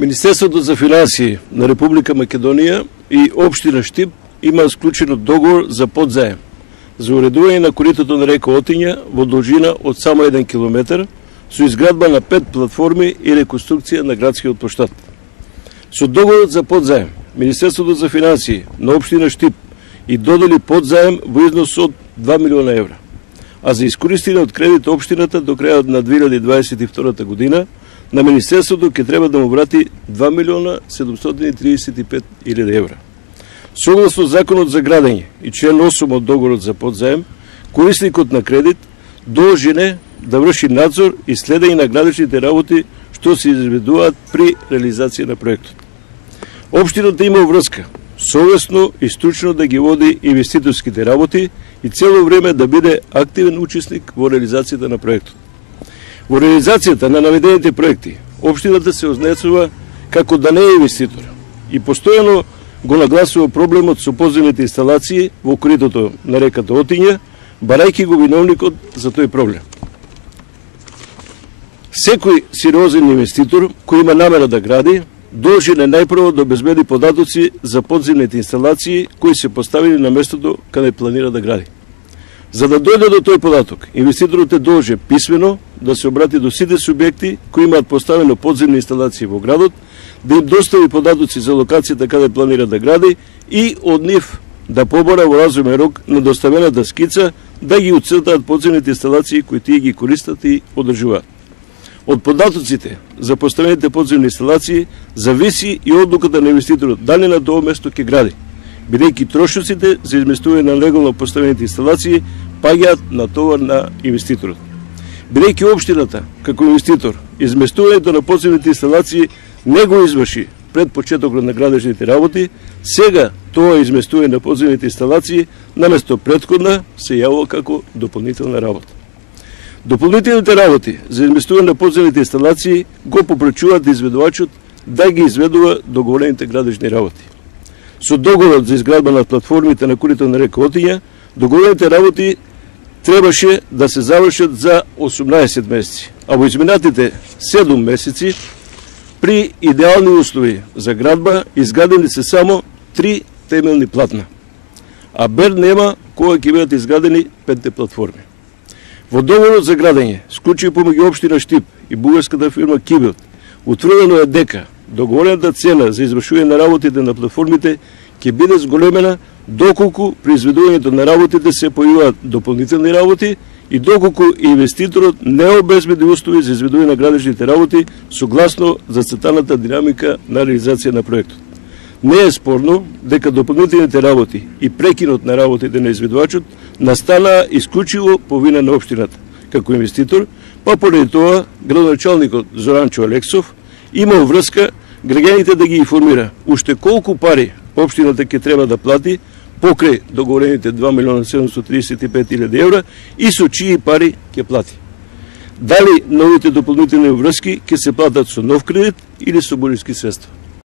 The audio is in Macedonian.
Министерството за финансии на Република Македонија и Општина Штип има склучено договор за подзаем за уредување на коритото на река Отиња во должина од само 1 километар со изградба на 5 платформи и реконструкција на градскиот плоштад. Со договорот за подзаем, Министерството за финансии на Општина Штип и додели подзаем во износ од 2 милиона евра, а за искористење од кредит општината до крајот на 2022 година на Министерството ќе треба да му врати 2 милиона 735 илјади евра. Согласно Законот за градење и член 8 од договорот за подзаем, корисникот на кредит должен да врши надзор и следење на градичните работи што се изведуваат при реализација на проектот. Општината има врска совесно и стручно да ги води инвеститорските работи и цело време да биде активен учесник во реализацијата на проектот. Во реализацијата на наведените проекти, општината се ознесува како да не е инвеститор и постојано го нагласува проблемот со подземните инсталации во коритото на реката Отиња, барајќи го виновникот за тој проблем. Секој сериозен инвеститор кој има намера да гради, должен е најпрво да обезбеди податоци за подземните инсталации кои се поставени на местото каде планира да гради. За да дојде до тој податок, инвеститорот е должен писмено да се обрати до сите субјекти кои имаат поставено подземни инсталации во градот, да им достави податоци за локацијата каде планира да гради и од нив да побора во разумен рок на доставената скица да ги уцртаат подземните инсталации кои тие ги користат и одржуваат. Од податоците за поставените подземни инсталации зависи и одлуката на инвеститорот дали на тоа место ќе гради, бидејќи трошоците за изместување на легално поставените инсталации паѓаат на товар на инвеститорот. Бидејќи општината, како инвеститор, изместувањето на подземните инсталации не го изврши пред почетокот на градежните работи, сега тоа изместување на подземните инсталации наместо претходна се јавува како дополнителна работа. Дополнителните работи за изместување на подземните инсталации го попречуваат изведувачот да ги изведува договорените градежни работи. Со договорот за изградба на платформите на корито на река Отиња, договорените работи требаше да се завршат за 18 месеци, а во изминатите 7 месеци при идеални услови за градба изградени се само 3 темелни платна, а бер нема кога ќе бидат изградени 5 платформи. Во договорот за градење, склучен помеѓу општина Штип и бугарската фирма Кибелт, утврдено е дека договорената цена за извршување на работите на платформите ќе биде зголемена доколку при изведувањето на работите се појавуваат дополнителни работи и доколку инвеститорот не обезбеди услови за изведување на градежните работи согласно зацртаната динамика на реализација на проектот. Не е спорно дека дополнителните работи и прекинот на работите на изведувачот настанаа исклучиво по вина на општината како инвеститор, па поради тоа градоначалникот Зоранчо Алексов имал врска граѓаните да ги информира уште колку пари општината ќе треба да плати покрај договорените 2 милиона 735 илјади евра и со чии пари ќе плати. Дали новите дополнителни врски ќе се платат со нов кредит или со буџетски средства.